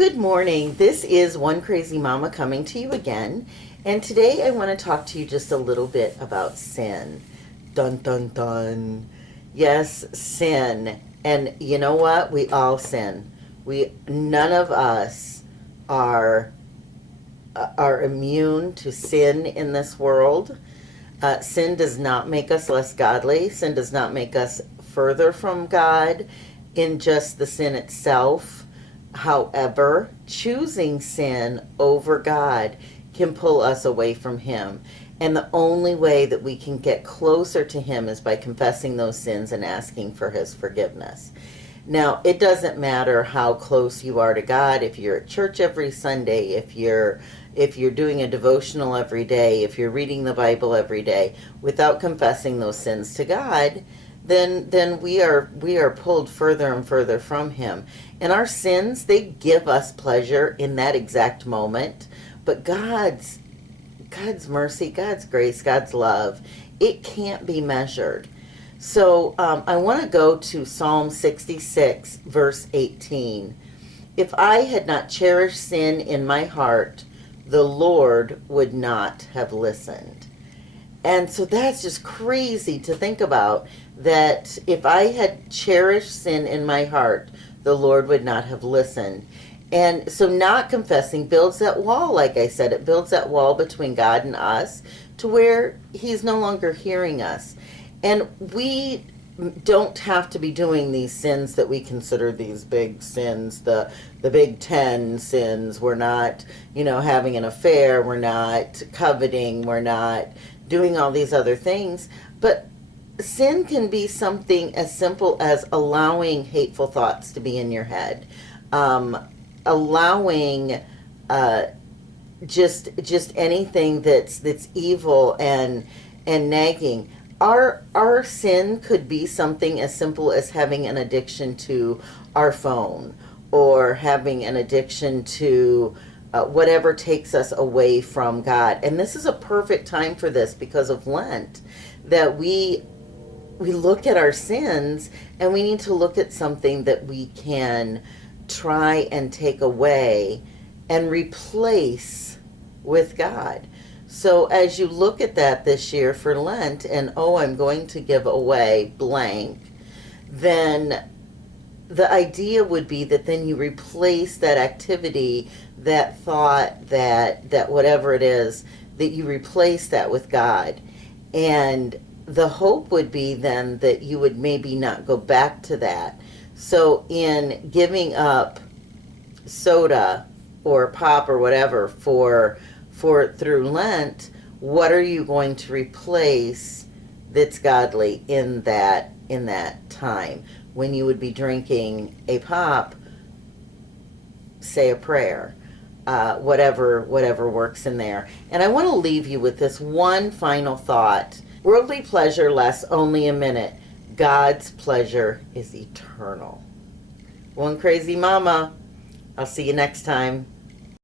Good morning. This is One Crazy Mama coming to you again. And today I want to talk to you just a little bit about sin. Dun, dun, dun. Yes, sin. And you know what? We all sin. None of us are immune to sin in this world. Sin does not make us less godly. Sin does not make us further from God in just the sin itself. However, choosing sin over God can pull us away from Him. And the only way that we can get closer to Him is by confessing those sins and asking for His forgiveness. Now, it doesn't matter how close you are to God, if you're at church every Sunday, if you're doing a devotional every day, if you're reading the Bible every day, without confessing those sins to God, then we are pulled further and further from Him. And our sins, they give us pleasure in that exact moment, but God's mercy, God's grace, God's love, it can't be measured. So I want to go to Psalm 66, verse 18. If I had not cherished sin in my heart, the Lord would not have listened. And so that's just crazy to think about, that if I had cherished sin in my heart, the Lord would not have listened. And so not confessing builds that wall, like I said. It builds that wall between God and us to where He's no longer hearing us. And we don't have to be doing these sins that we consider these big sins, the big 10 sins. We're not, having an affair. We're not coveting. We're not doing all these other things. But sin can be something as simple as allowing hateful thoughts to be in your head, allowing just anything that's evil and nagging. Our sin could be something as simple as having an addiction to our phone, or having an addiction to whatever takes us away from God. And this is a perfect time for this because of Lent, that we look at our sins and we need to look at something that we can try and take away and replace with God. So as you look at that this year for Lent, and I'm going to give away blank, then the idea would be that then you replace that activity, that thought, that whatever it is, that you replace that with God. And the hope would be then that you would maybe not go back to that. So in giving up soda or pop or whatever for through Lent, what are you going to replace that's godly in that time? When you would be drinking a pop, say a prayer, whatever works in there. And I want to leave you with this one final thought. Worldly pleasure lasts only a minute. God's pleasure is eternal. One Crazy Mama. I'll see you next time.